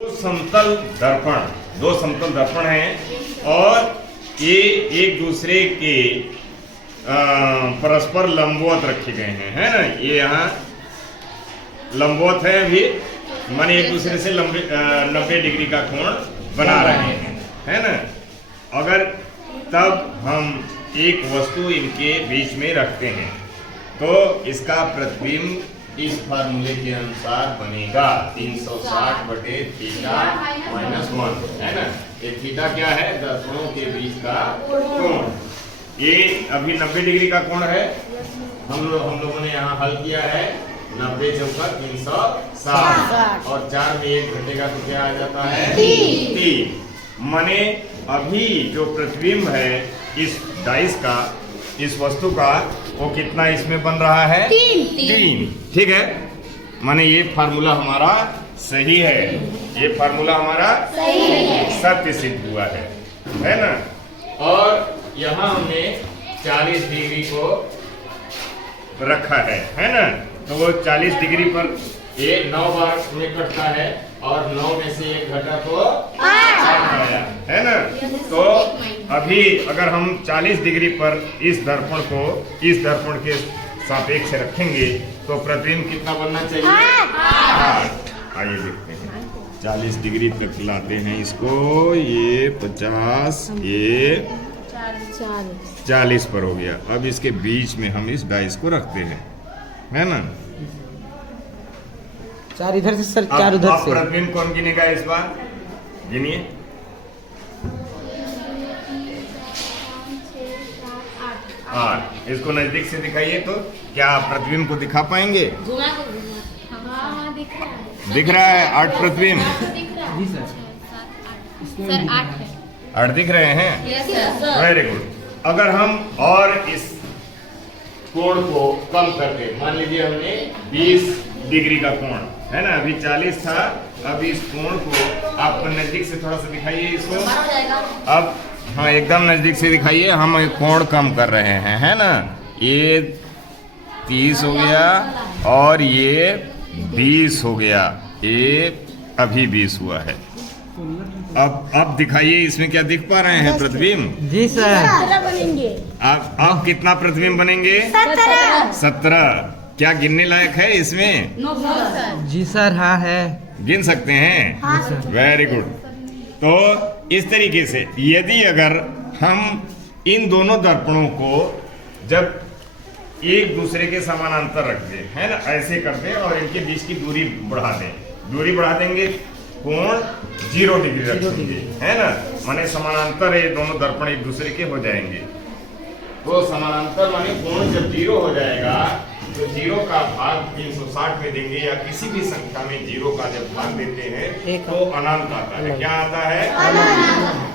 दो समतल दर्पण हैं और ये एक दूसरे के परस्पर लंबवत रखे गए हैं, है ना। ये यहाँ लंबवत है, अभी माने एक दूसरे से 90 डिग्री का कोण बना रहे हैं, है ना। अगर तब हम एक वस्तु इनके बीच में रखते हैं तो इसका प्रतिबिंब इस फार्मूले के अनुसार बनेगा 360 बटे थीटा माइनस 1, है ना। ये थीटा क्या है? दर्पणों के बीच का कोण। ये अभी 90 डिग्री का कोण है। हम लोगों ने यहाँ हल किया है 90 चौका 360 और 4 में 1 घटेगा तो क्या आ जाता है? 3। माने अभी जो प्रतिबिंब है इस डाइस का, इस वस्तु का, वो कितना इसमें बन रहा है? 3। ठीक है, माने ये फार्मूला हमारा सही है, ये फार्मूला हमारा सही है, सत्य सिद्ध हुआ है ना। और यहाँ हमने 40 डिग्री को रखा है ना। तो वो 40 डिग्री पर ये 9 बार में कटता है और 9 में से 1 घटा तो 8 आया, है ना। तो अभी अगर हम 40 डिग्री पर इस दर्पण को इस दर्पण के सापेक्ष रखेंगे तो प्रतिबिंब कितना बनना चाहिए? 8। आइए देखते हैं, 40 डिग्री तक लाते हैं इसको। ये 50, ये 40 पर हो गया। अब इसके बीच में हम इस डाइस को रखते हैं, है ना। 4 इधर से सर, 4 उधर से। प्रतिबिंब कौन गिनेगा इस बार? गिनिए। 8। इसको नजदीक से दिखाइए तो क्या आप प्रतिबिंब को दिखा पाएंगे? दिख रहा है 8 प्रतिबिंब? जी सर। सर 8 है। 8 दिख रहे हैं? Very good. अगर हम और इस कोण को कम करते, मान लीजिए हमने 20 डिग्री का कोण, है ना, अभी 40 था, अब इस कोण को आप नजदीक से थोड़ा सा दिखाइए इसको। अब हाँ, एकदम नजदीक से दिखाइए। हम कोण कम कर रहे हैं, है ना। ये 30 हो गया और ये 20 हो गया, ये अभी 20 हुआ है। अब दिखाइए इसमें क्या दिख पा रहे हैं प्रतिबिंब? जी सर। बनेंगे। अब कितना प्रतिबिंब बनेंगे? 17। क्या गिनने लायक है इसमें? जी सर, हाँ है। गिन सकते हैं? Very good. तो इस तरीके से यदि अगर हम इन दोनों दर्पणों को जब एक दूसरे के समानांतर रख दें, है ना, ऐसे कर दें और इनके बीच की दूरी बढ़ा दें, दूरी बढ़ा देंगे, कोण 0 डिग्री रखेंगे, है ना। माने समानांतर ये दोनों दर्पण एक दूसरे के हो जाएंगे। तो समानांतर माने कोण जब 0 हो जाएगा तो 0 का भाग 360 में देंगे या किसी भी संख्या में 0 का जब भाग देते हैं तो अनंत आता है। क्या आता है?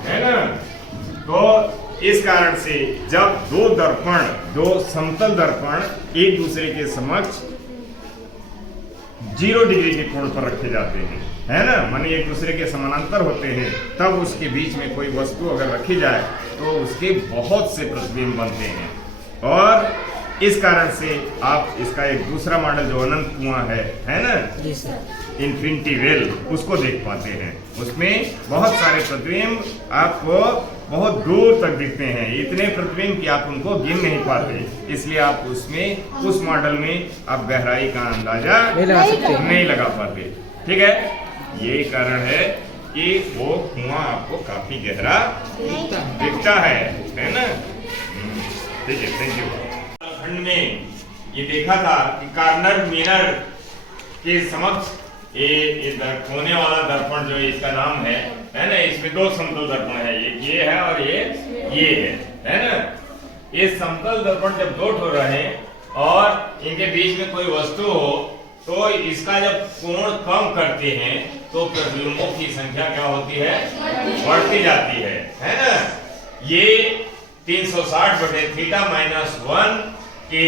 है ना। तो इस कारण से जब दो समतल दर्पण एक दूसरे के समक्ष 0 डिग्री के कोण पर रखे जाते हैं, है ना, माने एक दूसरे के समानांतर होते हैं, तब उसके बीच में कोई वस्तु अगर रखी जाए तो उसके बहुत से प्रतिबिंब बनते हैं। और इस कारण से आप इसका एक दूसरा मॉडल जो अनंत कुआं है ना, इन्फिनिटी वेल, उसको देख पाते हैं। उसमें बहुत सारे प्रतिबिंब आपको बहुत दूर तक दिखते हैं, इतने प्रतिबिंब कि आप उनको गिन नहीं पाते। इसलिए आप उसमें उस मॉडल में आप गहराई का अंदाजा नहीं लगा पाते। ठीक है, यही कारण है कि वो कुआं आपको काफी गहरा दिखता है ना। ठीक है, थैंक यू। खंड में ये देखा था कि कार्नर मिरर के समक्ष ये कोने वाला दर्पण जो इसका नाम है ना, इसमें 2 समतल दर्पण है, ये है और ये है ना। ये समतल दर्पण जब 2 ठो रहे और इनके बीच में कोई वस्तु हो तो इसका जब कोण कम करते हैं तो प्रतिबिंबों की संख्या क्या होती है? बढ़ती जाती है ना। ये 360 बटे थीटा माइनस 1 के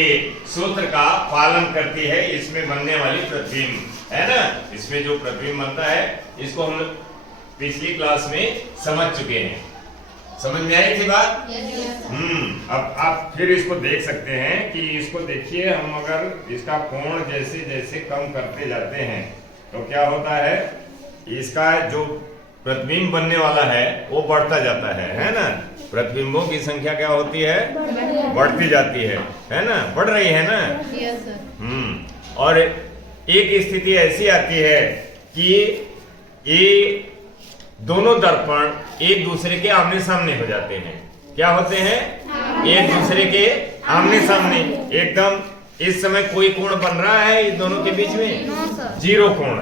सूत्र का पालन करती है इसमें बनने वाली प्रतिबिंब, है ना। इसमें जो प्रतिबिंब बनता है इसको हम पिछली क्लास में समझ चुके हैं। समझ में आई थी बात? अब आप फिर इसको देख सकते हैं कि इसको देखिए, हम अगर इसका कोण जैसे जैसे कम करते जाते हैं तो क्या होता है? इसका जो प्रतिबिंब बनने वाला है वो बढ़ता जाता है ना। प्रतिबिंबों की संख्या क्या होती है? बढ़ती जाती है ना, बढ़ रही है ना। Yes sir. और एक स्थिति ऐसी आती है कि ये दोनों दर्पण एक दूसरे के आमने सामने हो जाते हैं। क्या होते हैं? एक दूसरे के आमने सामने। एकदम इस समय कोई कोण बन रहा है इस दोनों के बीच में? No sir. जीरो कोण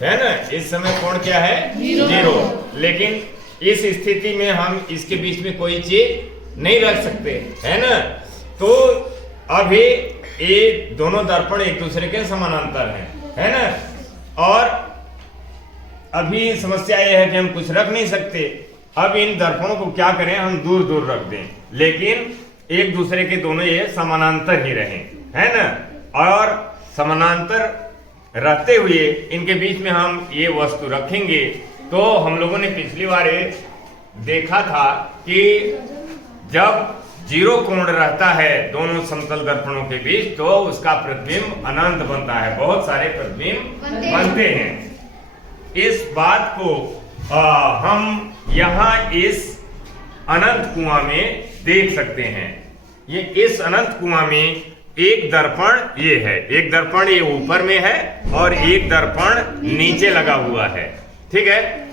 है ना। इस समय कोण क्या है? जीरो। लेकिन इस स्थिति में हम इसके बीच में कोई चीज नहीं रख सकते, है ना। तो अभी ये दोनों दर्पण एक दूसरे के समानांतर हैं, है ना। और अभी समस्या यह है कि हम कुछ रख नहीं सकते। अब इन दर्पणों को क्या करें? हम दूर दूर रख दें, लेकिन एक दूसरे के दोनों ये समानांतर ही रहें, है ना। और समानांतर रहते हुए इनके बीच में हम ये वस्तु रखेंगे। तो हम लोगों ने पिछली बार देखा था कि जब जीरो कोण रहता है दोनों समतल दर्पणों के बीच तो उसका प्रतिबिंब अनंत बनता है, बहुत सारे प्रतिबिंब बनते हैं। इस बात को हम यहाँ इस अनंत कुआं में देख सकते हैं। ये इस अनंत कुआं में एक दर्पण ये है, एक दर्पण ये ऊपर में है और एक दर्पण नीचे लगा हुआ है, ठीक है।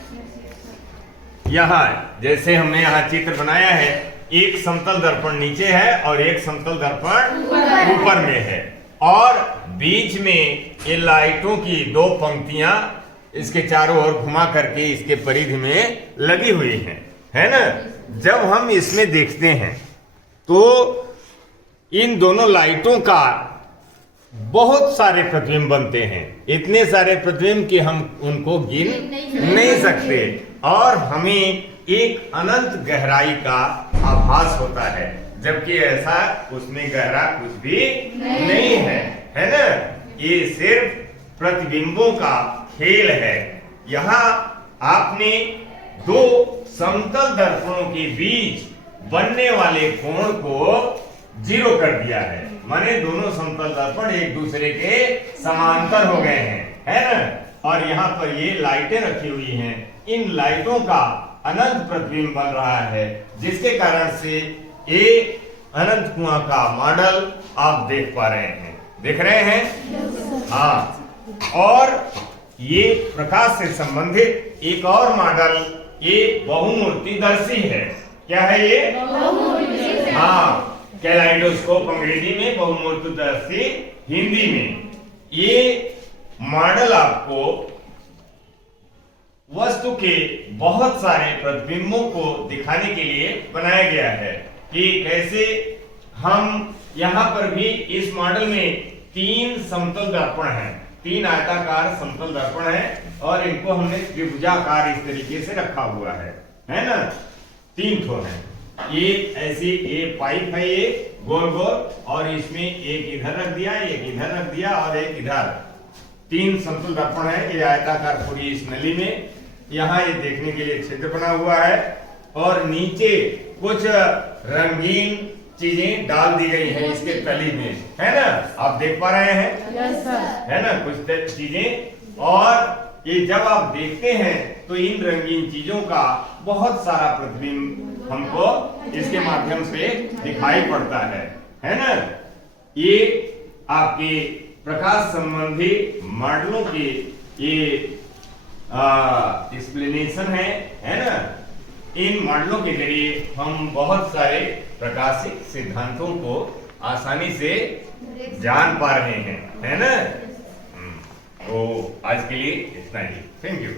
यहाँ जैसे हमने यहाँ चित्र बनाया है, एक समतल दर्पण नीचे है और एक समतल दर्पण ऊपर में है। और बीच में ये लाइटों की दो पंक्तियां इसके चारों ओर घुमा करके इसके परिधि में लगी हुई हैं, है ना। जब हम इसमें देखते हैं तो इन दोनों लाइटों का बहुत सारे प्रतिबिंब बनते हैं। इतने सारे प्रतिबिंब कि हम उनको गिन नहीं सकते और हमें एक अनंत गहराई का आभास होता है, जबकि ऐसा उसमें गहरा कुछ भी नहीं है ना। ये सिर्फ प्रतिबिंबों का खेल है। यहाँ आपने दो समतल दर्पणों के बीच बनने वाले कोण को जीरो कर दिया है, माने दोनों समतल दर्पण एक दूसरे के समांतर हो गए हैं, है ना। और यहाँ पर ये लाइटें रखी हुई हैं, इन लाइटों का अनंत प्रतिबिंब बन रहा है, जिसके कारण से ये अनंत कुआं का मॉडल आप देख पा रहे हैं। देख रहे हैं? हाँ। और ये प्रकाश से संबंधित एक और मॉडल ये बहुमूर्तिदर्शी है। क्या है ये? हाँ, कैलाइडोस्कोप अंग्रेजी में, बहुमूर्तिदर्शी हिंदी में। ये मॉडल आपको वस्तु के बहुत सारे प्रतिबिंबों को दिखाने के लिए बनाया गया है कि कैसे हम यहाँ पर भी इस मॉडल में तीन समतल दर्पण हैं, तीन आयताकार समतल दर्पण है और इनको हमने त्रिभुजाकार इस तरीके से रखा हुआ है ना। तीन ठो है। ये ऐसी ये पाइप है, ये गोल गोल, और इसमें एक इधर रख दिया, एक इधर रख दिया और एक इधर। तीन समतल दर्पण है। ये आयताकार पूरी इस नली में यहाँ ये देखने के लिए छिद्र बना हुआ है और नीचे कुछ रंगीन चीजें डाल दी गई हैं इसके तली में, है ना। आप देख पा रहे हैं? Yes sir. है ना कुछ चीजें। और ये जब आप देखते हैं तो इन रंगीन चीजों का बहुत सारा प्रतिबिंब हमको इसके माध्यम से दिखाई पड़ता है ना। ये आपके प्रकाश संबंधी मॉडलों के ये एक्सप्लेनेशन है ना। इन मॉडलों के जरिए हम बहुत सारे प्रकाशिक सिद्धांतों को आसानी से जान पा रहे हैं, है ना। तो आज के लिए इतना ही। Thank you.